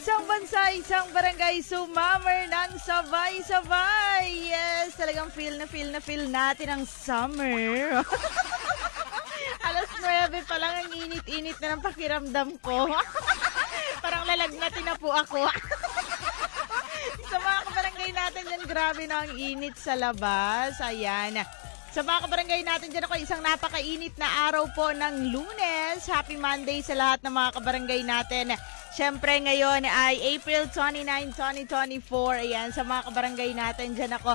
Isang bansa, isang barangay, summer ng sabay-sabay. Yes, talagang feel natin ang summer. Alas 9 pa lang, ang init-init na ng pakiramdam ko. Parang lalagnatin na po ako. Sa mga kabarangay natin dyan, grabe na ang init sa labas. Ayan. Sa mga kabarangay natin dyan, ako isang napakainit na araw po ng Lunes. Happy Monday sa lahat ng mga kabarangay natin. Siyempre ngayon ay April 29, 2024. Ayan, sa mga kabarangay natin dyan ako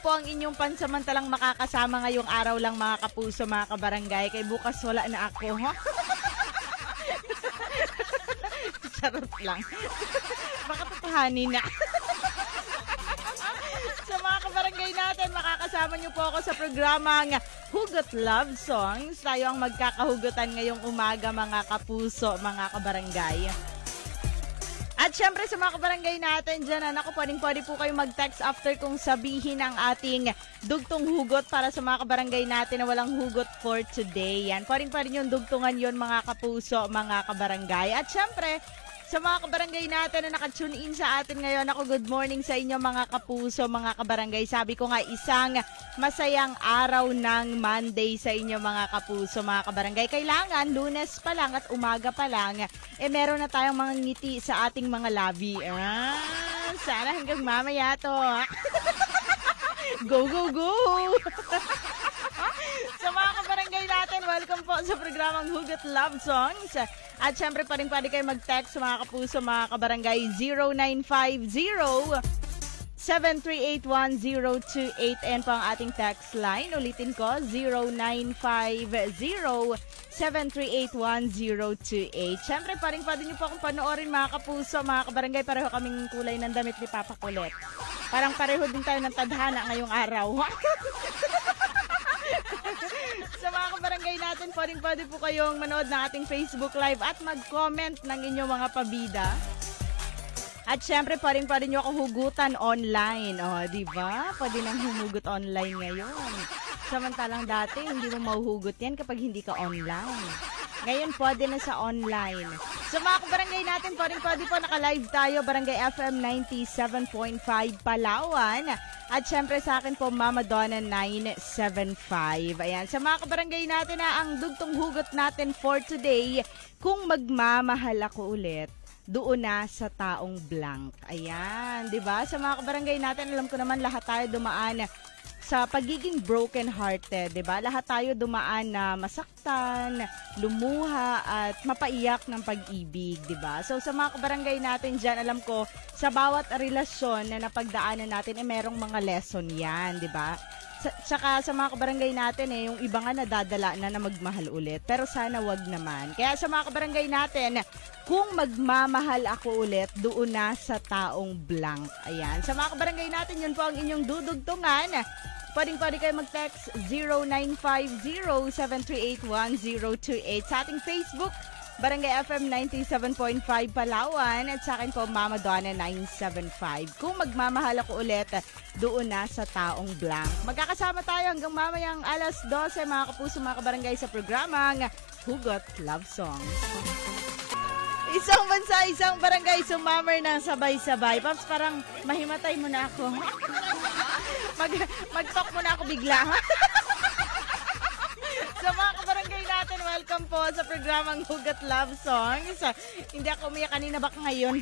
po ang inyong pansamantalang makakasama ngayong araw lang mga kapuso, mga kabarangay. Kay bukas wala na ako. Charot lang. Baka tutuhanin na. Sa mga kabarangay natin, makakasama niyo po ako sa programang Hugot Love Songs. Tayo ang magkakahugutan ngayong umaga mga kapuso, mga kabarangay. At syempre sa mga kabarangay natin dyan, ako pwede po kayo mag-text after kong sabihin ang ating dugtong hugot para sa mga kabarangay natin na walang hugot for today. Yan, pwede yung dugtungan yon mga kapuso, mga kabarangay. At syempre, sa mga kabarangay natin na nakatune in sa atin ngayon, good morning sa inyo mga kapuso, mga kabarangay. Sabi ko nga, isang masayang araw ng Monday sa inyo mga kapuso, mga kabarangay. Kailangan, Lunes pa lang at umaga pa lang, meron na tayong mga ngiti sa ating mga labi. Sana hanggang mamaya to. Go, go, go! Sa mga kabarangay natin, welcome po sa programang Hugot Love Songs. At syempre pa rin pwede kayo mag-text sa mga kapuso, mga kabarangay 0950-738-1028 and po ang ating text line. Ulitin ko, 0950-738-1028. Syempre pa rin pwede nyo po akong panoorin mga kapuso, mga kabarangay. Pareho kaming kulay ng damit ni Papa Kulit. Parang pareho din tayo ng tadhana ngayong araw. Sa mga kabarangay natin, pwede po kayong manood ng ating Facebook Live at mag-comment ng inyong mga pabida. At syempre, pwede nyo ako hugutan online. O, diba? Pwede nang humugot online ngayon. Samantalang dati, hindi mo mahuhugot yan kapag hindi ka online. Ngayon, pwede na sa online. Sa mga kabarangay natin, pwede po naka-live tayo, Barangay FM 97.5 Palawan. At syempre sa akin po, Mama Donna 975. Ayan, sa mga kabarangay natin na ang dugtong hugot natin for today, kung magmamahal ako ulit, doon na sa taong blank. Ayan, 'di ba? Sa mga kabarangay natin, alam ko naman lahat tayo dumaan sa pagiging broken-hearted, 'di ba? Lahat tayo dumaan na masaktan, lumuha at mapaiyak ng pag-ibig, 'di ba? So sa mga kabarangay natin diyan, alam ko sa bawat relasyon na napagdaanan natin merong mga lesson 'yan, 'di ba? Tsaka sa mga kabarangay natin yung iba nga nadadala na magmahal ulit. Pero sana wag naman. Kaya sa mga kabarangay natin, kung magmamahal ako ulit, doon na sa taong blank. Ayan. Sa mga kabarangay natin, yun po ang inyong dudugtungan. Pwede kayo mag-text 0950-738-1028 sa ating Facebook, Barangay FM 97.5 Palawan, at sa akin po, Mama Donna 975. Kung magmamahal ako ulit, doon na sa taong blank. Magkakasama tayo hanggang mamayang alas 12, mga kapuso, mga kabarangay, sa programang Hugot Love Songs. Isang bansa, isang barangay, sumammer ng sabay-sabay. Pops, parang mahimatay mo na ako. Mag-talk mo na ako bigla. Sa mga kabarangay natin, welcome po sa programang Hugot Love Songs. Hindi ako umiyak kanina, baka ngayon.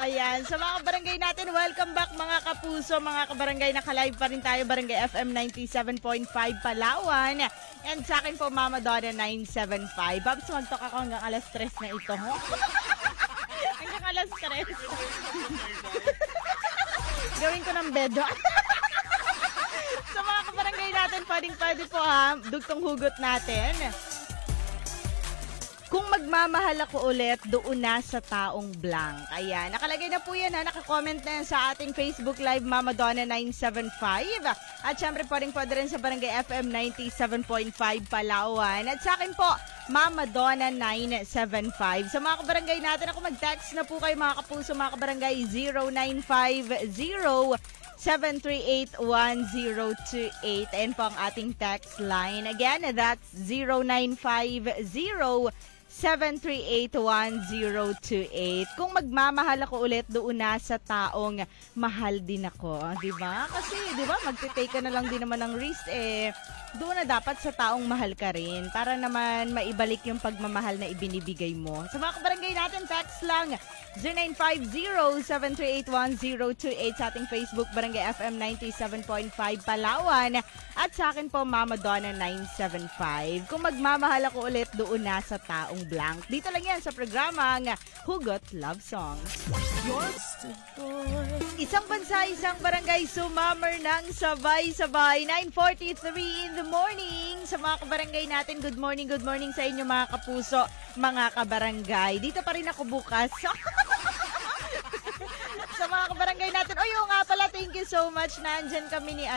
Ayan, sa mga kabarangay natin, welcome back mga kapuso, mga kabarangay. Naka-live pa rin tayo, Barangay FM 97.5 Palawan. And sa akin po, Mama Donna 975. Babs, mag-talk ako hanggang alas 3 na ito. Hanggang alas 3. Gawin ko ng bedo. Sa mga kabarangay natin, pwede po dugtong hugot natin. Kung magmamahal ako ulit, doon na sa taong blank. Ayan, nakalagay na po yan nakakomment na yan sa ating Facebook Live, Mama Donna 975. At syempre pwede rin sa Barangay FM 97.5 Palawan. At sa akin po, Mama Donna 975. Sa mga kabarangay natin, mag-text na po kayo mga kapuso, mga kabarangay 0950 738-1028 and po ang ating text line. Again, that's 0917-738-1028. Kung magmamahal ako ulit, doon na sa taong mahal din ako. Diba? Kasi, diba, magtitake ka na lang din naman ng risk doon na dapat sa taong mahal ka rin para naman maibalik yung pagmamahal na ibinibigay mo. Sa mga kabarangay natin, text lang 0950-738-1028 sa ating Facebook, Barangay FM 97.5 Palawan. At sa akin po, Mama Donna 975. Kung magmamahal ako ulit, doon na sa taong blank. Dito lang yan sa programang Hugot Love Songs. Isang bansa, isang barangay, sumammer ng sabay-sabay. 9:43 in the morning. Sa mga kabarangay natin, good morning sa inyo mga kapuso, mga kabarangay. Dito pa rin ako bukas. Sa mga kabarangay natin, oo nga pala, thank you so much. Nandyan kami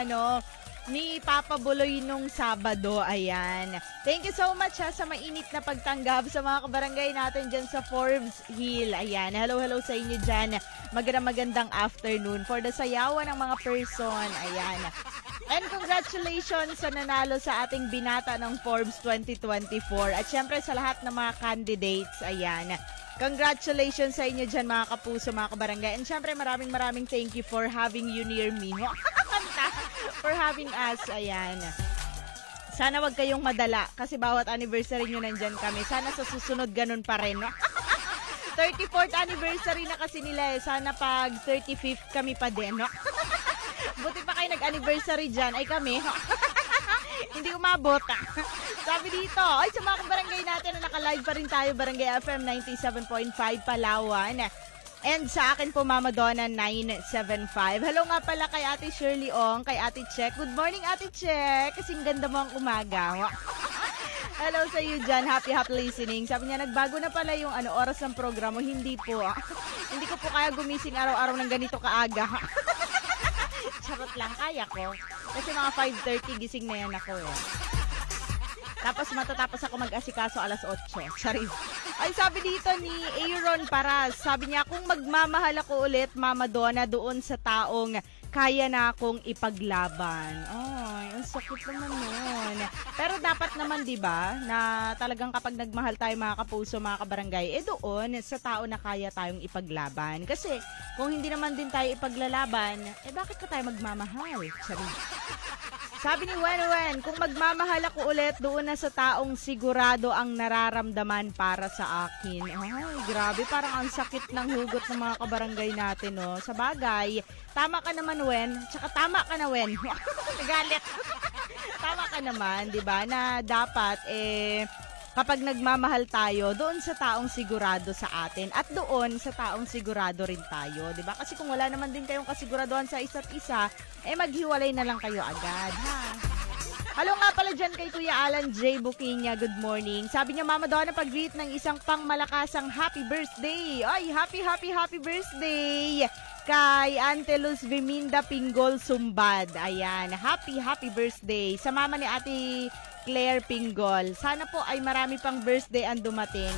ni Papa Buloy nung Sabado. Ayan. Thank you so much sa mainit na pagtanggap sa mga kabarangay natin dyan sa Forbes Hill. Ayan. Hello sa inyo dyan. Magandang afternoon for the sayawan ng mga person. Ayan. And congratulations sa nanalo sa ating binata ng Forbes 2024. At syempre sa lahat ng mga candidates. Ayan. Congratulations sa inyo dyan mga kapuso, mga kabarangay. And syempre maraming thank you for having you near me. For having us, ayan. Sana wag kayong madala kasi bawat anniversary nyo nandyan kami. Sana sa susunod ganun pa rin, no? 34th anniversary na kasi nila Sana pag 35th kami pa din, no? Buti pa kayo nag-anniversary dyan. Ay kami, hindi umabot. Sabi dito, ay sa mga barangay natin na naka-live pa rin tayo, Barangay FM 97.5 Palawan. And sa akin po, Mama Donna 975. Hello nga pala kay Ate Shirley Ong, kay Ate Check. Good morning, Ate Check. Kasing ganda mo ang umaga. Hello sa iyo dyan. Happy listening. Sabi niya, nagbago na pala yung oras ng programa. Hindi po. Hindi ko po kaya gumising araw-araw ng ganito kaaga. Charot lang, kaya ko. Kasi mga 5:30 gising na yan ako Tapos matatapos ako mag-asikaso alas 8. Charis. Ay, sabi dito ni Aaron Paras, sabi niya, kung magmamahal ako ulit, Mama Donna, doon sa taong kaya na akong ipaglaban. Ay, ang sakit naman nun. Pero dapat naman, di ba, na talagang kapag nagmahal tayo mga kapuso, mga kabarangay, doon sa tao na kaya tayong ipaglaban. Kasi kung hindi naman din tayo ipaglalaban, bakit ka tayo magmamahal? Charis. Sabi ni Wen, kung magmamahal ako ulit, doon na sa taong sigurado ang nararamdaman para sa akin. Ay, grabe, parang ang sakit ng hugot ng mga kabarangay natin, no? Sa bagay, tama ka naman, Wen. Tsaka tama ka na, Wen. Nagalit. Tama ka naman, di ba, na dapat, kapag nagmamahal tayo, doon sa taong sigurado sa atin at doon sa taong sigurado rin tayo, 'di ba? Kasi kung wala naman din kayong kasiguraduhan sa isa't isa, maghiwalay na lang kayo agad, ha? Hello nga pala dyan kay Kuya Alan J. Bukinya, good morning. Sabi niya, Mama Donna, pag-greet ng isang pangmalakasang happy birthday. Ay, happy birthday kay Antelus Viminda Pinggol Sumbad. Ayan, happy birthday sa mama ni Ate Claire Pinggol. Sana po ay marami pang birthday ang dumating.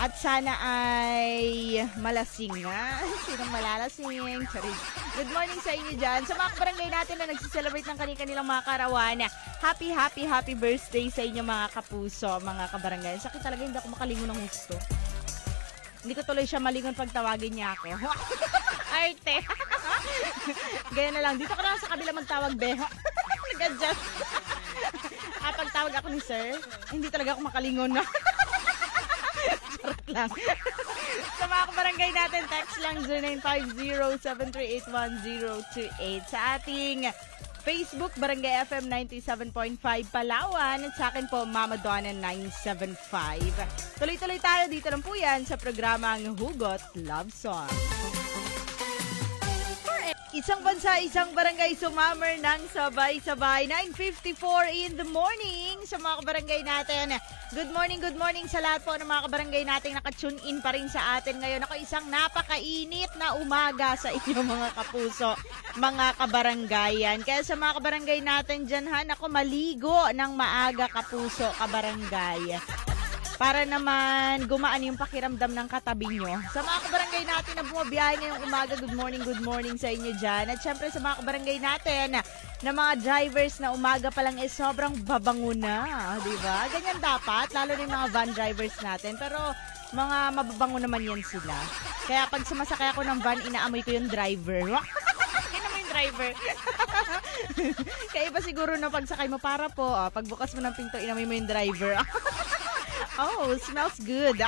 At sana ay malasing nga. Sinong malalasing? Charis. Good morning sa inyo dyan. Sa mga barangay natin na nagsiselebrate ng kanilang mga karawan, happy birthday sa inyo mga kapuso, mga kabarangay. Sakit talaga, hindi ako makalingon ng gusto. Hindi ko tuloy siya malingon pag tawagin niya ako. Arte. Gaya na lang. Dito ka na sa kabila magtawag, Beho. Nag-adjust. Pagtawag ako ni Sir, hindi talaga ako makalingon na. Charot lang. Sa mga kabarangay natin, text lang 0950-738-1028. Sa ating Facebook, Barangay FM 97.5 Palawan. At sa akin po, Mama Donna 975. Tuloy-tuloy tayo dito lang po yan sa programang Hugot Love Song. Isang bansa, isang barangay, sumammer ng sabay-sabay. 9:54 in the morning sa mga kabarangay natin. Good morning sa lahat po ng mga kabarangay natin naka-tune in pa rin sa atin ngayon. Ako isang napakainit na umaga sa inyo mga kapuso, mga kabaranggayan. Kaya sa mga kabarangay natin dyan, ako maligo ng maaga kapuso, kabarangay. para naman gumaan yung pakiramdam ng katabi nyo. Sa mga kabarangay natin na bumabiyahe ngayong umaga, good morning sa inyo dyan. At syempre sa mga kabarangay natin na mga drivers na umaga pa lang sobrang babango na, di ba? Ganyan dapat, lalo na yung mga van drivers natin. Pero mga mababango naman yan sila. Kaya pag sumasakay ako ng van, inaamoy ko yung driver. Inamoy yung driver. Kaya iba siguro na pagsakay mo para po, pagbukas mo ng pinto, inamoy mo yung driver. Oh, smells good.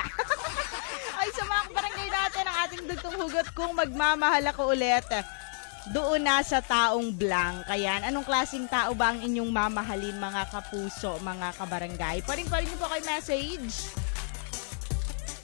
Ay, sa mga barangay natin, ang ating dugtong hugot kung magmamahal ako ulit. Doon na sa taong blank. Ayan, anong klaseng tao ba ang inyong mamahalin, mga kapuso, mga kabarangay? Pwedeng niyo po kayo message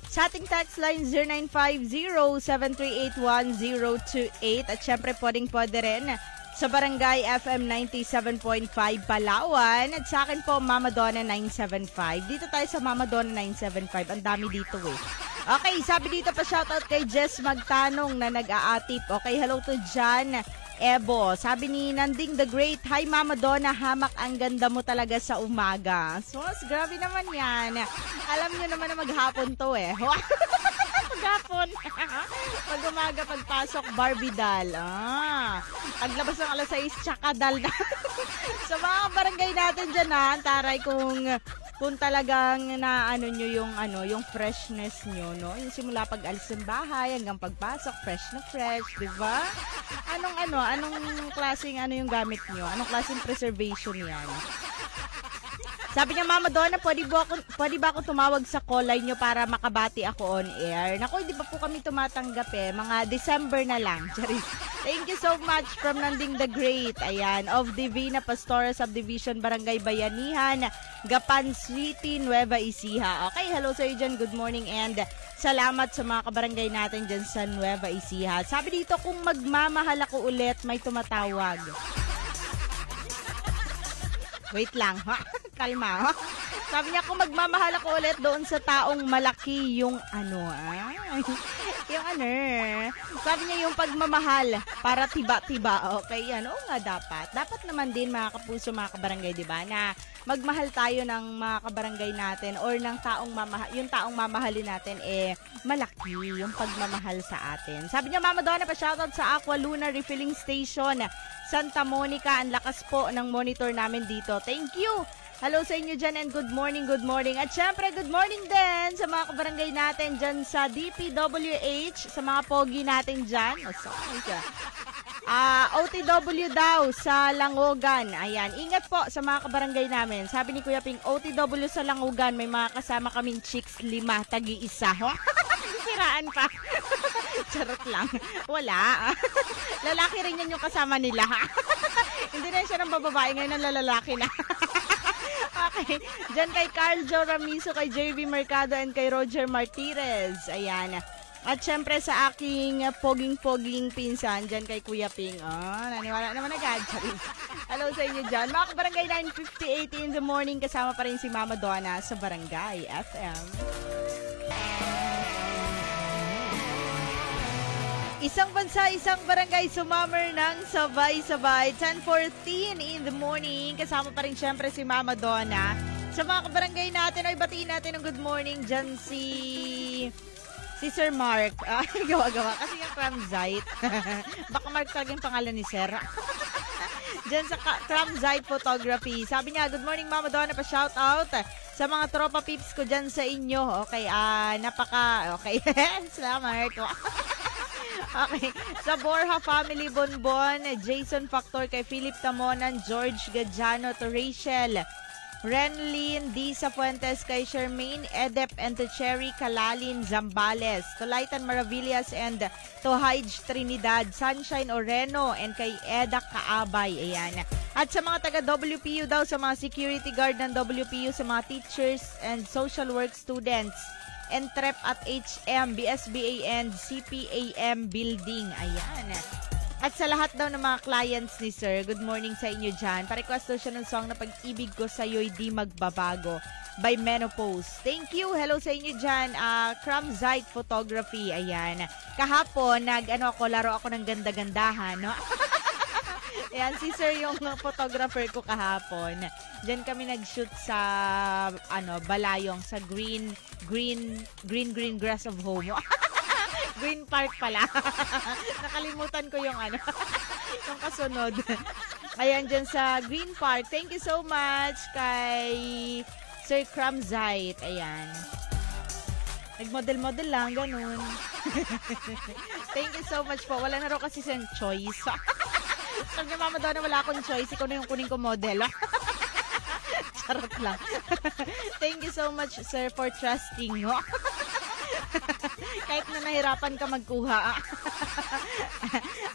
sa ating text line 0950-738-1028. At syempre pwede rin sa Barangay FM 97.5 Palawan. At sa akin po, Mama Donna 975. Dito tayo sa Mama Donna 975. Ang dami dito eh. Okay, sabi dito pa shoutout kay Jess Magtanong na nag-aatip. Okay, hello to Jan Ebo. Sabi ni Nanding the Great, hi Mama Donna, hamak ang ganda mo talaga sa umaga. So, grabe naman yan. Alam nyo naman na maghapon to eh. Maghapon. Pag umaga, pagpasok, Barbie doll. Paglabas ng alas 6, tsaka doll na. Sa mga barangay natin dyan taray kung talagang naano nyo yung freshness nyo, no? Yung simula pag alis ng bahay hanggang pagpasok, fresh na fresh, di ba? Anong klaseng yung gamit nyo? Anong klaseng preservation yan? Sabi niya, Mama Donna, pwede ba ako tumawag sa call line nyo para makabati ako on air? Naku, hindi pa po kami tumatanggap eh. Mga December na lang. Charis. Thank you so much from Nanding the Great. Ayan, of Divina Pastora Subdivision, Barangay Bayanihan, Gapan City, Nueva Ecija. Okay, hello sa iyo dyan. Good morning and salamat sa mga kabarangay natin dyan sa Nueva Ecija. Sabi dito, kung magmamahal ako ulit, may tumatawag. Wait lang, ha? Kalma, ha? Sabi niya, kung magmamahal ako ulit doon sa taong malaki yung sabi niya yung pagmamahal para tiba-tiba. Okay, yan. Oo nga, dapat. Dapat naman din, mga kapuso, mga kabarangay, di ba, na magmahal tayo ng mga kabarangay natin or ng yung taong mamahalin natin malaki yung pagmamahal sa atin. Sabi niya, Mama Donna, pa-shoutout sa Aqua Luna Refilling Station, Santa Monica. Ang lakas po ng monitor namin dito. Thank you! Hello sa inyo dyan and good morning. At syempre, good morning din sa mga kabarangay natin dyan sa DPWH, sa mga pogi natin dyan. OTW daw sa Langogan. Ayan, ingat po sa mga kabarangay namin. Sabi ni Kuya Ping, OTW sa Langogan, may mga kasama kaming chicks 5, tagi-isa. Siraan pa. Charot lang. Wala. Lalaki rin yan yung kasama nila. Hindi na siya ng bababae, ngayon ang lalaki na. Okay. Diyan kay Carl Jo Ramizo, kay JV Mercado, and kay Roger Martirez. Ayan. At syempre sa aking poging-poging pinsan, dyan kay Kuya Ping. Naniwala naman agad. Hello sa inyo dyan. Mga kabarangay 9:58 in the morning, kasama pa rin si Mama Donna sa Barangay FM. Isang bansa, isang barangay, sumammer ng sabay-sabay. 10:14 in the morning. Kasama pa rin syempre si Mama Donna. Sa mga kabarangay natin, ay batiin natin ng good morning dyan si Sir Mark. Gawa-gawa. Kasi yung Cramzite. Baka Mark talaga yung pangalan ni Sir. Dyan sa Cramzite Photography. Sabi niya, good morning Mama Donna, pa-shoutout sa mga tropa peeps ko dyan sa inyo. Okay, okay. Salamat. Okay. Sa Borja Family Bonbon, Jason Factor, kay Philip Tamonan, George Gadiano, to Rachel, Renlyn D. Fuentes, kay Charmaine Edep, and to Cherry Kalalin Zambales, to Laitan Maravillas, and to Hage Trinidad, Sunshine Oreno, and kay Eda Kaabay. Ayan. At sa mga taga-WPU daw, sa mga security guard ng WPU, sa mga teachers and social work students, Entrep at HM, BSBA and CPAM building. Ayan. At sa lahat daw ng mga clients ni Sir, good morning sa inyo dyan. Pa-request daw siya ng song na Pag-ibig ko sa'yo'y di magbabago by Menopause. Thank you. Hello sa inyo dyan. Cramzite Photography. Ayan. Kahapon, laro ako ng ganda-gandahan, no? Ayan, si Sir yung photographer ko kahapon. Diyan kami nag-shoot sa Balayong sa green grass of home. Green Park pala. Nakalimutan ko yung yung kasunod. Ayan, dyan sa Green Park. Thank you so much kay Sir Cramzite. Ayan. Nag-model-model lang, ganun. Thank you so much po. Wala na raw kasi siyang choice. Sabi niya, Mama Donna, wala akong choice. Ikaw na yung kunin ko model. Charot lang. Thank you so much, sir, for trusting. Kahit na nahirapan ka magkuha.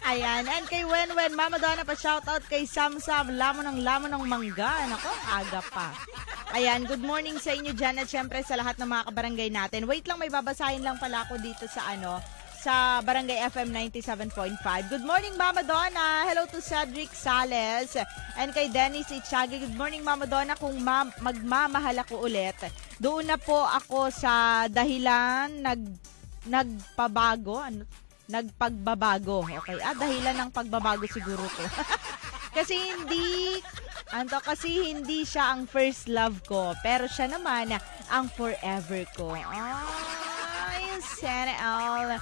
Ayan. And kay Wenwen, Mama Donna, pa-shoutout kay Samsam. Lamon ng mangga. Nako, aga pa. Ayan, good morning sa inyo dyan at syempre sa lahat ng mga kabarangay natin. Wait lang, may babasahin lang pala ako dito sa sa Barangay FM 97.5. Good morning, Mama Donna. Hello to Cedric Sales and kay Dennis Itchagi. Good morning, Mama Donna. Kung magmamahal ako ulit, doon na po ako sa dahilan nagpagbabago. Okay. Dahilan ng pagbabago siguro to. Kasi hindi siya ang first love ko, pero siya naman ang forever ko. Ay, sana all.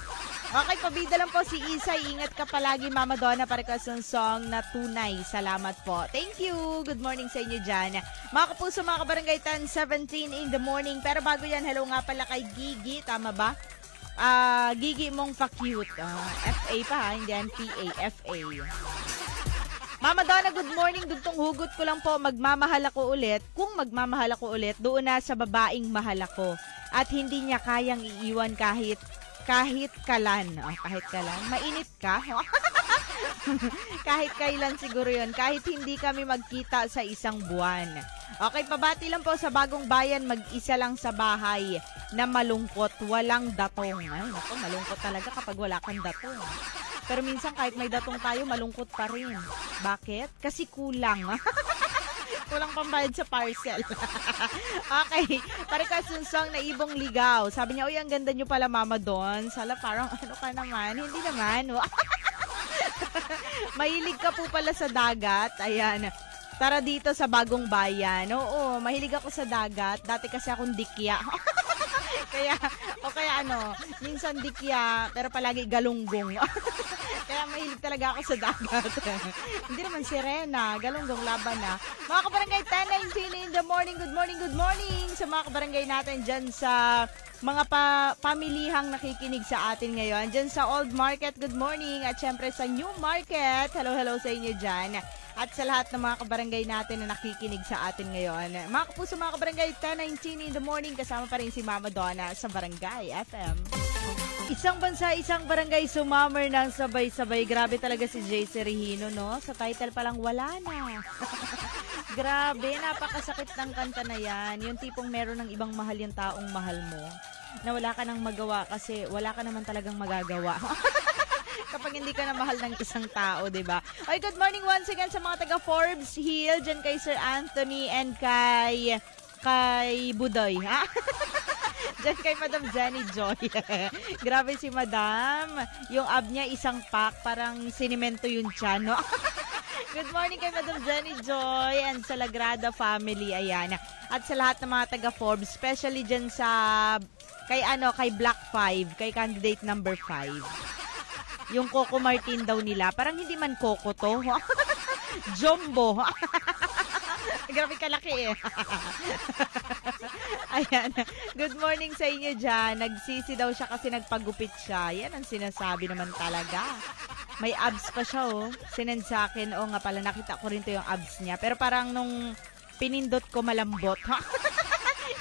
Okay, pabida lang po si Isay. Ingat ka palagi, Mama Donna, para ka sa song na tunay. Salamat po. Thank you. Good morning sa inyo dyan. Mga kapuso, mga kabarangay, 10:17 in the morning. Pero bago yan, hello nga pala kay Gigi. Tama ba? Gigi mong pa-cute. FA pa ha, hindi yan PA, FA. Mama Donna, good morning. Dugtong hugot ko lang po, magmamahal ako ulit. Kung magmamahal ako ulit, doon na sa babaeng mahal ako. At hindi niya kayang iiwan kahit kalan. Kahit kalan? Mainit ka? Kahit kailan siguro yun. Kahit hindi kami magkita sa isang buwan. Okay, pabati lang po sa Bagong Bayan. Mag-isa lang sa bahay na malungkot, walang datong. Ay, naku, malungkot talaga kapag wala kang datong. Pero minsan kahit may datong tayo, malungkot pa rin. Bakit? Kasi kulang. Kulang pambayad sa parcel. Okay. Para kasunsong na Ibong Ligaw. Sabi niya, uy, ang ganda niyo pala, Mama Don. Sala, parang ano ka naman? Hindi naman. Mahilig ka po pala sa dagat. Ayan. Tara dito sa Bagong Bayan. Oo, mahilig ako sa dagat. Dati kasi akong dikya. Kaya minsan dikya, pero palagi galunggong. Kaya mahilig talaga ako sa dagat. Hindi naman sirena, galunggong laban na. Mga kabarangay, 10:19 in the morning. Good morning, good morning sa mga kabarangay natin dyan sa mga pamilihang nakikinig sa atin ngayon. Dyan sa Old Market, good morning. At syempre sa New Market, hello sa inyo dyan. At sa lahat ng mga kabarangay natin na nakikinig sa atin ngayon. Mga kapuso, mga kabarangay, 10:19 in the morning. Kasama pa rin si Mama Donna sa Barangay FM. Isang bansa, isang barangay, sumammer ng sabay-sabay. Grabe talaga si JC Regino, no? Sa title pa lang, wala na. Grabe, napakasakit ng kanta na yan. Yung tipong meron ng ibang mahal yung taong mahal mo, na wala ka nang magawa kasi wala ka naman talagang magagawa. Kapag hindi ka na mahal ng isang tao, diba? Okay, good morning once again sa mga taga Forbes Hill, dyan kay Sir Anthony and kay Budoy, ha? Dyan kay Madam Jenny Joy. Grabe si Madam. Yung ab niya isang pack, parang sinimento yung tiyan, no? Good morning kay Madam Jenny Joy and sa Lagrada family, ayan. At sa lahat ng mga taga Forbes, especially dyan sa kay Black 5, kay candidate number 5. Yung Coco Martin daw nila, parang hindi man Coco to. Jumbo. Grabe kalaki eh. Ayan. Good morning sa inyo dyan. Nagsisi daw siya kasi nagpagupit siya. Yan ang sinasabi naman talaga. May abs pa siya, oh. Sinend sa akin. O nga pala, nakita ko rin to yung abs niya. Pero parang nung pinindot ko malambot.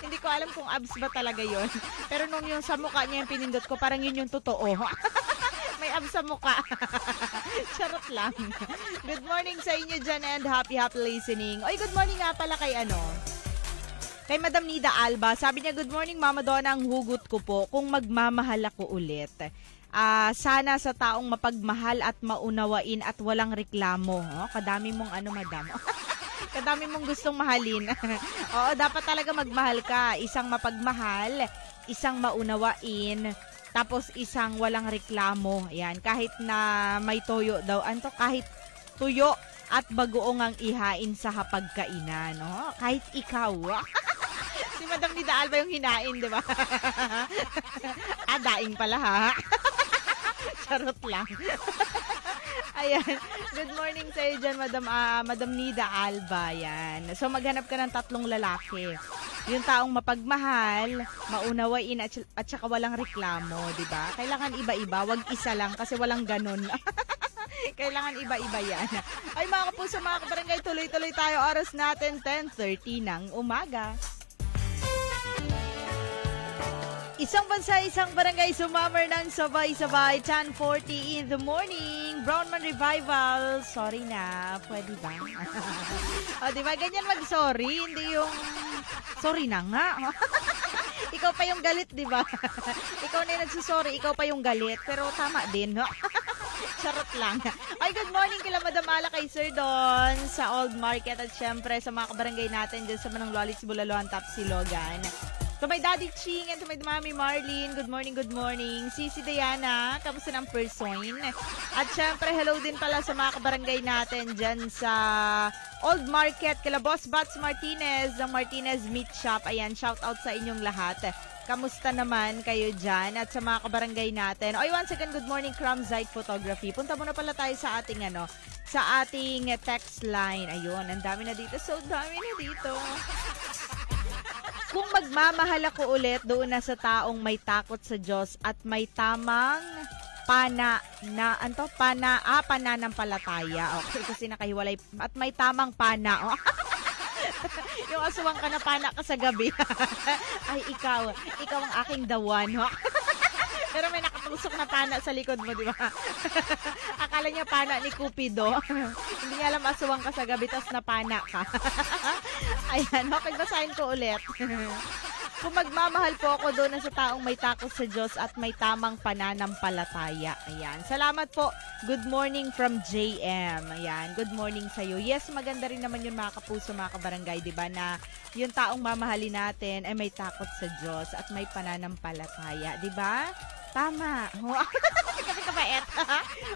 Hindi ko alam kung abs ba talaga yon. Pero nung yung sa mukha niya yung pinindot ko, parang yun yung totoo. May abs sa mukha. Charot lang. Good morning sa inyo dyan and happy listening. Oy, good morning nga pala kay kay Madam Nida Alba. Sabi niya, good morning Mama Donna, ang hugot ko po, kung magmamahal ako ulit, sana sa taong mapagmahal at maunawain at walang reklamo. Kadami mong Madam. Kadami mong gustong mahalin. Oo, dapat talaga magmahal ka. Isang mapagmahal, isang maunawain, tapos isang walang reklamo. Ayan, kahit na may toyo daw. Kahit tuyo at bagoong ang ihain sa hapagkainan. No? Kahit ikaw. Si Madam Nida Alba yung hinain, di ba? Daing pala ha. Charot lang. Ayan. Good morning sa iyo dyan, Madam Nida Alba. Yan. So, maghanap ka ng 3 lalaki. Yung taong mapagmahal, maunawain at saka walang reklamo, di ba? Kailangan iba-iba. Wag isa lang kasi walang ganun. Kailangan iba-iba yan. Ay, mga kapuso, mga kabarangay, tuloy-tuloy tayo. Oras natin, 10:30 ng umaga. Isang bansa, isang barangay, sumammer ng sabay-sabay, 10:40 in the morning. Brownman Revival, sorry na, pwede ba? O, diba, ganyan mag-sorry, hindi yung sorry na nga. Ikaw pa yung galit, diba? Ikaw na yung nagsusorry, ikaw pa yung galit, pero tama din, no? Charot lang. Ay, good morning kila Madam Ala, kay Sir Don, sa Old Market, at syempre sa mga kabarangay natin dyan sa Manang Lolits, Bulaloan, Tapsilogan. To my Daddy Ching and to my Mami Marlene, good morning, good morning. Sisi Diana, kamusta ng person? At syempre, hello din pala sa mga kabarangay natin dyan sa Old Market, kila Boss Bats Martinez, ng Martinez Meat Shop. Ayan, shout out sa inyong lahat. Kamusta naman kayo dyan? At sa mga kabarangay natin. Oy, once again, good morning, Cramzite Photography. Punta muna pala tayo sa ating, sa ating text line. Ayun, ang dami na dito. So, dami na dito. Kung magmamahal ako ulit, doon na sa taong may takot sa Diyos at may tamang pananampalataya. Okay, kasi nakahiwalay. At may tamang pana. Oh. Yung aswang ka na pana ka sa gabi. Ay, ikaw ang aking dawan. Oh. Pero may nakatusok na pana sa likod mo, di ba? Akala niya pana ni Cupido. Hindi niya alam aswang ka sa gabi, tas napana ka. Ayan, okay, basahin ko ulit. Kung magmamahal po ako doon sa taong may takot sa Diyos at may tamang pananampalataya. Ayan. Salamat po. Good morning from JM. Ayan. Good morning sa'yo. Yes, maganda rin naman yun, mga kapuso, mga kabarangay, di ba, na yung taong mamahalin natin ay may takot sa Diyos at may pananampalataya. Di ba? Tama. Kasi kabait.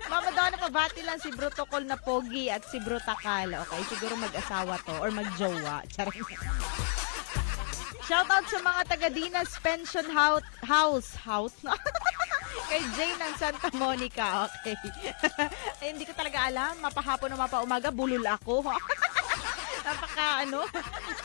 Mama Donna, pabati lang si Brotocol na Pogi at si Brotakal. Okay, siguro mag-asawa to or mag-jowa. Charing. Shout out sa mga taga-Dinas Pension House. Kay Jane ng Santa Monica. Okay. Ay, hindi ko talaga alam. Mapahapon o mapaumaga, bulol ako.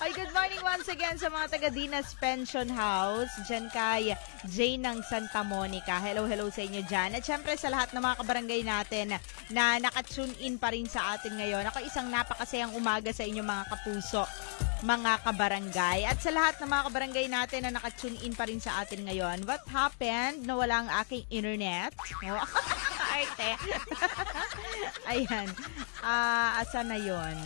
Ay, good morning once again sa mga taga-Dinas Pension House. Diyan kay Jane ng Santa Monica. Hello sa inyo dyan. At syempre sa lahat ng mga kabarangay natin na nakatune in pa rin sa atin ngayon. Ako, isang napakasayang umaga sa inyo, mga kapuso, mga kabarangay. At sa lahat ng mga kabarangay natin na nakatune in pa rin sa atin ngayon. What happened? Nawala ang aking internet. Arte. Ayan. Asa na yon?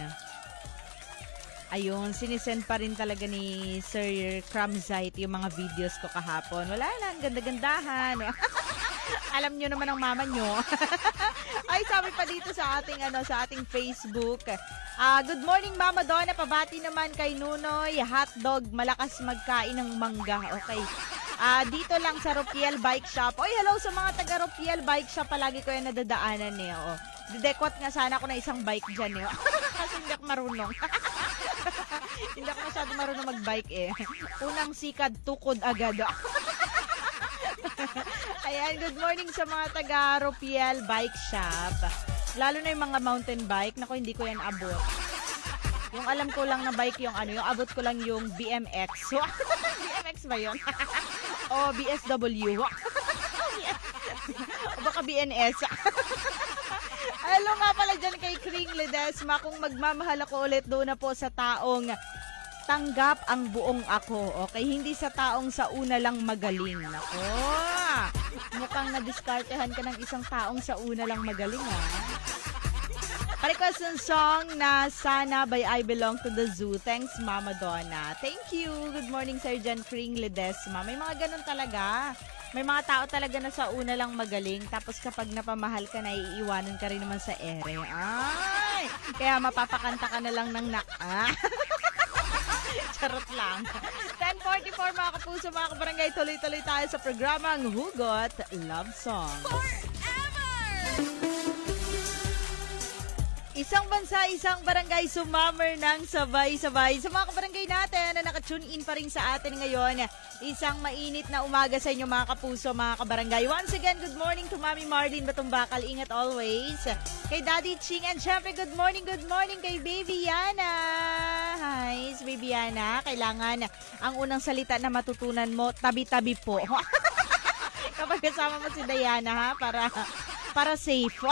Ayun, sinisend pa rin talaga ni Sir Cramzite yung mga videos ko kahapon. Wala na, ang ganda-gandahan. Alam nyo naman ang mama nyo. Ay, sabi pa dito sa ating Facebook. Good morning, Mama Donna. Pabati naman kay Nunoy. Hotdog, malakas magkain ng mangga. Okay. Dito lang sa Ropiel Bike Shop. Oy, hello sa mga taga Ropiel Bike Shop. Palagi ko yan nadadaanan eh. Oh. Didekot nga sana ako na isang bike dyan eh. Kasi hindi ako marunong. Hindi ako masyado marunong mag-bike eh. Unang sikad, tukod agad. Ayan, good morning sa mga taga Ropiel Bike Shop. Lalo na yung mga mountain bike. Naku, hindi ko yan abot. Yung alam ko lang na bike yung yung abot ko lang yung BMX. BMX ba yun? O BSW. O baka BNS. Hello nga pala dyan kay Kring Ledesma. Kung magmamahal ako ulit, doon na po sa taong tanggap ang buong ako. Okay? Hindi sa taong sa una lang magaling. Nako. Mukhang nadiskartehan ka ng isang taong sa una lang magaling, ha? Request ng song na Sana by I Belong to the Zoo. Thanks, Mama Donna. Thank you. Good morning, Sir John Kring Ledesma. May mga ganun talaga. May mga tao talaga na sa una lang magaling. Tapos kapag napamahal ka na, iiwanan ka rin naman sa ere. Ay! Kaya mapapakanta ka na lang ng Charot lang. 10:44 mga kapuso, mga kabarangay. Tuloy-tuloy tayo sa programang Hugot Love Song. Forever! Isang bansa, isang barangay, sumammer ng sabay-sabay. Sa mga kabarangay natin na nakatune in pa rin sa atin ngayon, isang mainit na umaga sa inyo mga kapuso, mga kabarangay. Once again, good morning to Mami Marlene Batumbakal. Ingat always. Kay Daddy Ching, and syempre good morning kay Baby Yana. Hi, Baby Yana. Kailangan ang unang salita na matutunan mo, tabi-tabi po. Kapag kasama mo si Diana, ha? Para safe.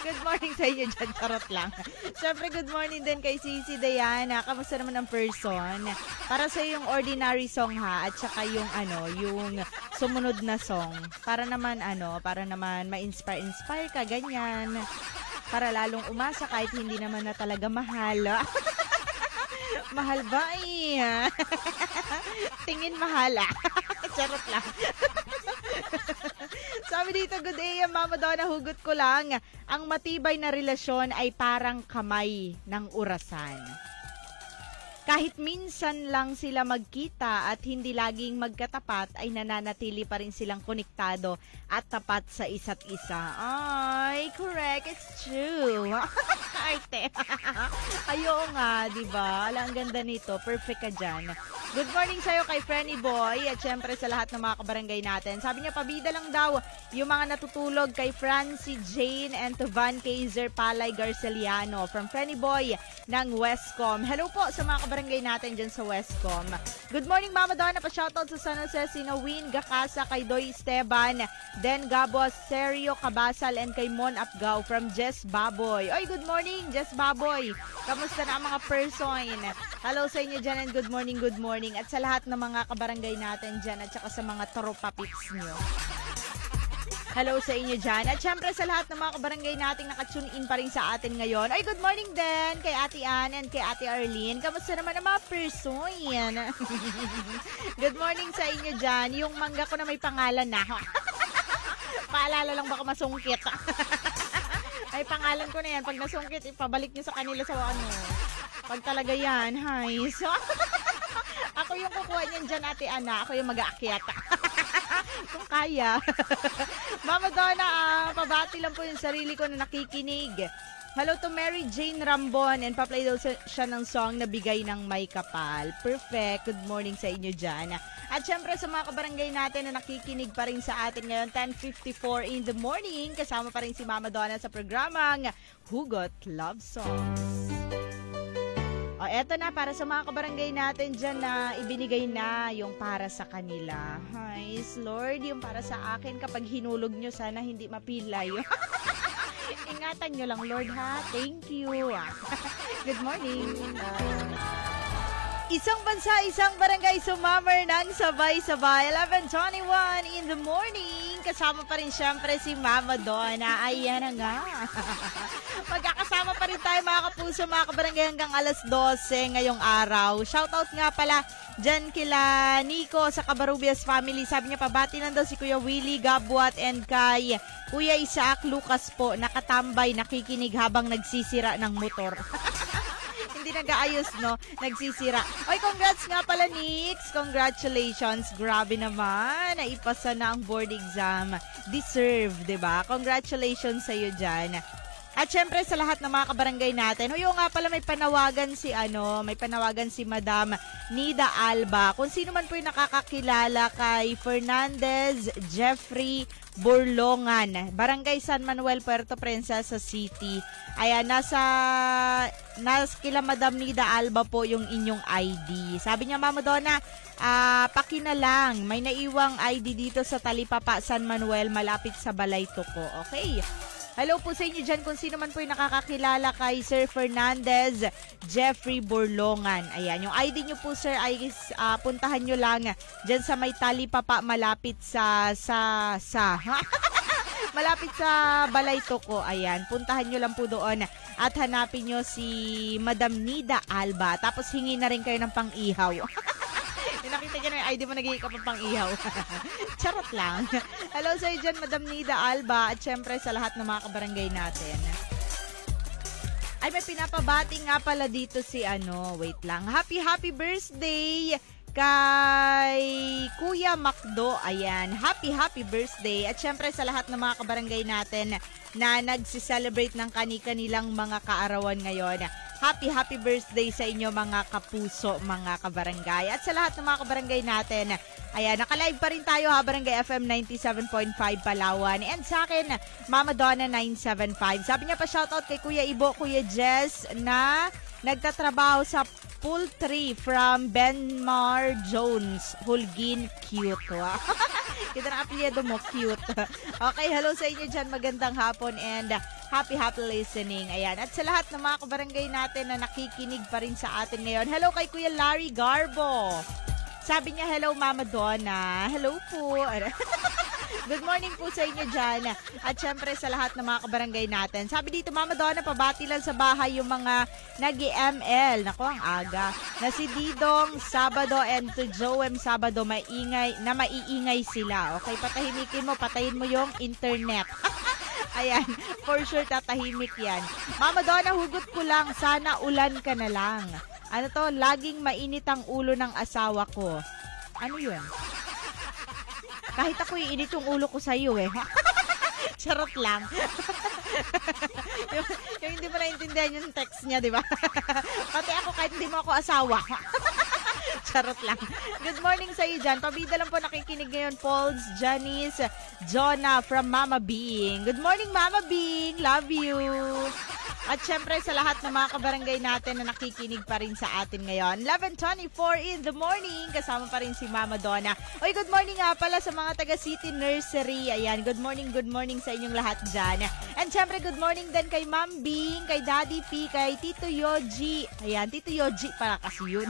Good morning sa inyo dyan, charot lang. Siyempre, good morning din kay Sisi Diana. Kamusta naman ang person? Para sa yung ordinary song ha, at saka yung yung sumunod na song. Para naman ma-inspire ka, ganyan. Para lalong umasa kahit hindi naman na talaga mahal. Mahal ba eh? Tingin mahal Charot lang. Sabi dito, good day, Mama Donna, hugot ko lang. Ang matibay na relasyon ay parang kamay ng orasan. Kahit minsan lang sila magkita at hindi laging magkatapat, ay nananatili pa rin silang konektado at tapat sa isa't isa. Ay, correct. It's true. Arte. Ayo nga, diba? Ang ganda nito. Perfect ka dyan. Good morning sa'yo kay Frenny Boy at syempre sa lahat ng mga kabarangay natin. Sabi niya, pabida lang daw yung mga natutulog kay Francie Jane and to Van Kaiser Palay Garceliano from Frenny Boy ng Westcom. Hello po sa mga kabarangay natin dyan sa Westcom. Good morning, Mama Donna. Pa-shoutout sa San Jose, Sinawin, Gakasa, kay Doy Esteban, Den Gabos, Sergio Cabasal, and kay Mon Apgao from Jess Baboy. Oy, good morning, Jess Baboy. Kamusta na ang mga person? Hello sa inyo dyan and good morning, good morning. At sa lahat ng mga kabarangay natin dyan at saka sa mga tropa pics nyo. Hello sa inyo dyan. At syempre sa lahat ng mga kabarangay natin nakatune in pa rin sa atin ngayon. Ay, good morning din kay Ate Ann and kay Ate Arlene. Kamusta naman ang mga person? Good morning sa inyo dyan. Yung mangga ko na may pangalan na. Paalala lang baka masungkit. Ay, pangalan ko na yan. Pag nasungkit, ipabalik nyo sa kanila sa pag talaga yan. Hi. So, ako yung kukuha niyan dyan, Ate Ana. Ako yung mag-aakyat. Kung kaya. Mama Donna, pabati lang po yung sarili ko na nakikinig. Hello to Mary Jane Rambon and pa-play daw siya ng song na Bigay ng May Kapal. Perfect. Good morning sa inyo dyan. At syempre sa mga kabarangay natin na nakikinig pa rin sa atin ngayon, 10:54 in the morning. Kasama pa rin si Mama Donna sa programang Hugot Love Songs. O, eto na, para sa mga kabarangay natin dyan na ibinigay na yung para sa kanila. Hi, Lord, yung para sa akin kapag hinulog nyo, sana hindi mapilay. Ingatan nyo lang, Lord, ha? Thank you. Good morning. Isang bansa, isang barangay, sumammer ng sabay-sabay. 11:21 in the morning. Kasama pa rin syempre si Mama Donna. Ayan na nga. Magkakasama pa rin tayo mga kapuso, mga kabarangay hanggang alas 12 ngayong araw. Shoutout nga pala dyan kila Nico sa Cabarubias family. Sabi niya pabati lang daw si Kuya Willie Gabuat and kay Kuya Isaac Lucas po. Nakatambay, nakikinig habang nagsisira ng motor. Hindi nag-aayos, no? Nagsisira. Oy, congrats nga pala, Nix. Congratulations. Grabe naman. Naipasa na ang board exam. Deserve, diba? Congratulations sa'yo dyan. At syempre sa lahat ng mga kabarangay natin, huyo nga pala may panawagan si Madam Nida Alba. Kung sino man po yung nakakakilala kay Fernandez Jeffrey Burlongan, Barangay San Manuel, Puerto Princesa City. Ayan, nasa kila Madam Nida Alba po yung inyong ID. Sabi niya, Mama Donna, pakinalang, may naiwang ID dito sa Talipapa, San Manuel, malapit sa Balay Tuko. Okay. Hello po sa inyo dyan kung sino man po yung nakakakilala kay Sir Fernandez Jeffrey Burlongan. Ayan, yung ID nyo po, sir, ay puntahan nyo lang dyan sa may Talipapa, malapit malapit sa Balay Tuko. Ayan, puntahan nyo lang po doon at hanapin nyo si Madam Nida Alba. Tapos hingi na rin kayo ng pang-ihaw. Nakita niyo na yung ID mo, nagiging ka pang ihaw. Charot lang. Hello sa iyo dyan, Madam Nida Alba. At syempre sa lahat ng mga kabarangay natin. Ay, may pinapabati nga pala dito si wait lang. Happy birthday kay Kuya Macdo, ayan, happy birthday. At syempre sa lahat ng mga kabarangay natin na nagsiselebrate ng kani-kanilang mga kaarawan ngayon, happy birthday sa inyo mga kapuso, mga kabarangay. At sa lahat ng mga kabarangay natin, ayan, naka-live pa rin tayo ha, Barangay FM 97.5 Palawan. And sa akin, Mama Donna 975. Sabi niya pa shoutout kay Kuya Ibo, Kuya Jess na nagtatrabaho sa poultry from Benmar Jones, Hulgin, cute. Wow. Kita na apelyido mo, cute. Okay, hello sa inyo dyan. Magandang hapon and happy listening. Ayan. At sa lahat ng mga kabarangay natin na nakikinig pa rin sa atin ngayon, hello kay Kuya Larry Garbo. Sabi niya, hello Mama Donna. Hello po. Good morning po sa inyo dyan. At syempre sa lahat ng mga kabarangay natin. Sabi dito, Mama Donna, pabati lang sa bahay yung mga nag-ML. Naku, ang aga. Na si Didong Sabado and to Joem Sabado, maiingay sila. Okay, patahimikin mo, patayin mo yung internet. Ayan, for sure tatahimik yan. Mama Donna, hugot ko lang, sana ulan ka na lang. Ano to, laging mainit ang ulo ng asawa ko. Ano yun? Kahit ako iinit yung ulo ko sa iyo eh. Charot lang. yung hindi mo naintindihan yung text niya, di ba? Pati ako kahit hindi mo ako asawa. Charot lang. Good morning sa iyo dyan. Pabida lang po nakikinig ngayon. Pauls, Janice, Jonah from Mama Bing. Good morning, Mama Bing. Love you. At syempre sa lahat ng mga kabarangay natin na nakikinig pa rin sa atin ngayon. 11:24 in the morning. Kasama pa rin si Mama Donna. Oy, good morning nga pala sa mga taga City Nursery. Ayan, good morning sa inyong lahat dyan. And syempre good morning din kay Ma'am Bing, kay Daddy P, kay Tito Yogi. Ayan, Tito Yogi para kasi yun.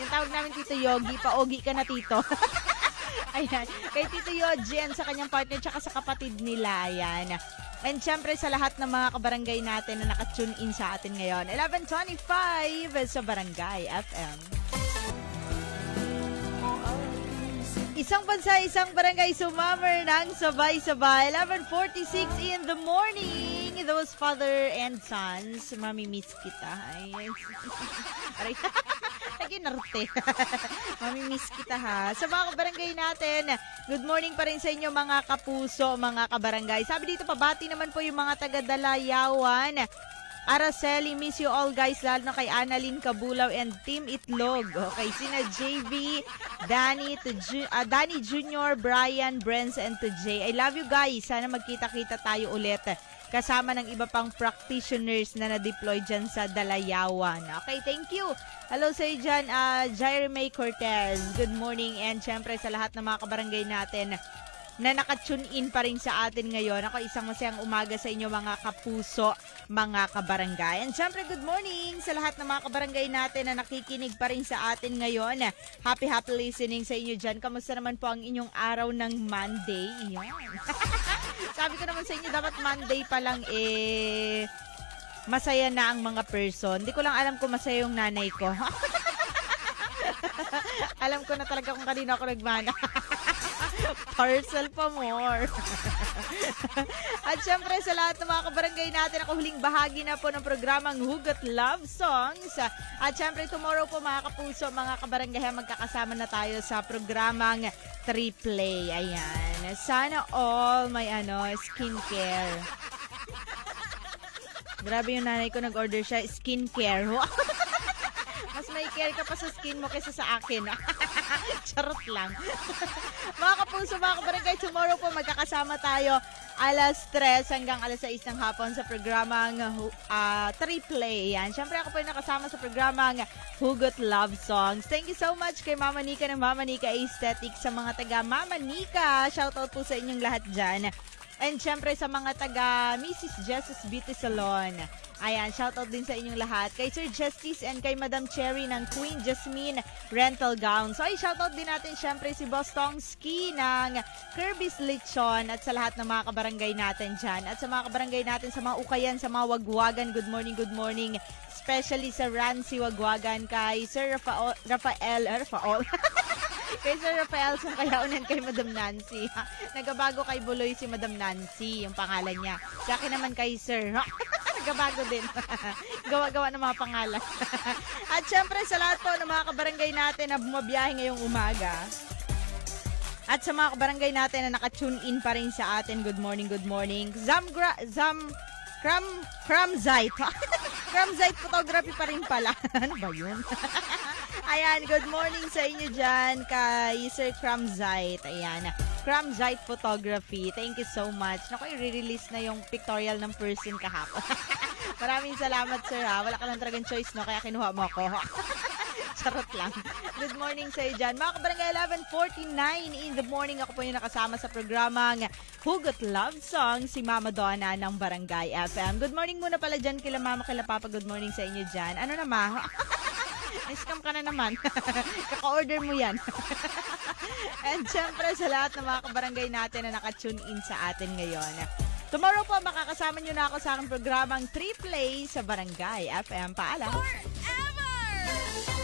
Yung tawag namin Tito Yogi, paogi ka na Tito. Ayan, kay Tito Yogi and sa kanyang partner tsaka sa kapatid nila. Ayan. And syempre sa lahat ng mga kabarangay natin na nakatune in sa atin ngayon. 11:25 sa Barangay FM. Isang bansa, isang barangay, sumammer ng sabay-sabay. 11:46 in the morning. Those father and sons, mamimiss kita. Ay, aray. Naginarte. Mamimiss kita ha. Sa mga kabarangay natin, good morning pa rin sa inyo mga kapuso, mga kabarangay. Sabi dito, pabati naman po yung mga taga-Dalayawan. Araceli, miss you all guys, lalo na kay Annalyn Cabulaw and Team Itlog. Okay, sina JV, Danny Jr., Brian, Brens, and to Jay. I love you guys. Sana magkita-kita tayo ulit kasama ng iba pang practitioners na na-deploy dyan sa Dalayawan. Okay, thank you. Hello sa iyo dyan, Jair May Cortez. Good morning. And syempre sa lahat ng mga kabarangay natin na nakatune in pa rin sa atin ngayon. Ako, isang masayang umaga sa inyo mga kapuso, mga kabarangay. And syempre, good morning sa lahat ng mga kabarangay natin na nakikinig pa rin sa atin ngayon. Happy listening sa inyo dyan. Kamusta naman po ang inyong araw ng Monday? Yan. Sabi ko naman sa inyo, dapat Monday pa lang masaya na ang mga person. Hindi ko lang alam kung masaya yung nanay ko. Alam ko na talaga kung kanino ako nagmana. Parcel pa more. At syempre sa lahat ng mga kabarangay natin, ako huling bahagi na po ng programang Hugot Love Songs. At syempre tomorrow po mga kapuso, mga kabarangay, magkakasama na tayo sa programang Triple. Ayan. Sana all may skincare. Grabe yung nanay ko, nag-order siya skincare. Mas may care ka pa sa skin mo kaysa sa akin. Charot lang. Mga kapuso, mga kabarangay, tomorrow po magkakasama tayo alas 3 hanggang alas 6 ng hapon sa programang Triple. Yan. Siyempre ako po yung nakasama sa programang Hugot Love Songs. Thank you so much kay Mama Nika ng Mama Nika Aesthetic, sa mga taga Mama Nika. Shoutout po sa inyong lahat dyan. And syempre sa mga taga Mrs. Jess's Beauty Salon. Ayan, shoutout din sa inyong lahat. Kay Sir Justice and kay Madam Cherry ng Queen Jasmine Rental Gowns. So ay shoutout din natin syempre si Boss Tongski ng Kirby's Lechon at sa lahat ng mga kabarangay natin dyan. At sa mga kabarangay natin sa mga Ukayan, sa mga Wagwagan, good morning. Especially sa Rancy Wagwagan, kay Sir Rafael Kay Sir Rafael, sa kayaunan kay Madam Nancy. Nagabago kay Buloy si Madam Nancy, yung pangalan niya. Sa akin naman kay Sir. Nagabago din. Gawa-gawa ng mga pangalan. At syempre sa lahat po ng mga kabarangay natin na bumabiyahe ngayong umaga. At sa mga kabarangay natin na naka-tune in pa rin sa atin, good morning, good morning. Cramzite. Cramzite photography pa rin pala. Ano ba yun? Ayan, good morning sa inyo dyan kay Sir Cramzite. Ayan, Cramzite photography. Thank you so much. Naku, i-release na yung pictorial ng person kahapon. Maraming salamat, sir, ha. Wala ka lang talagang choice, no? Kaya kinuha mo ako. Charot lang. Good morning sa iyo dyan. Mga kabarangay, 11:49 in the morning. Ako po yung nakasama sa programang Hugot Love Song, si Mama Donna ng Barangay FM. Good morning muna pala dyan kila Mama, kila Papa. Good morning sa inyo dyan. Ano naman? Scam ka na naman. Kaka-order mo yan. And syempre sa lahat ng mga kabarangay natin na naka-tune in sa atin ngayon. Tomorrow po, makakasama nyo na ako sa aking programang 3 Play sa Barangay FM. Paalam. Forever!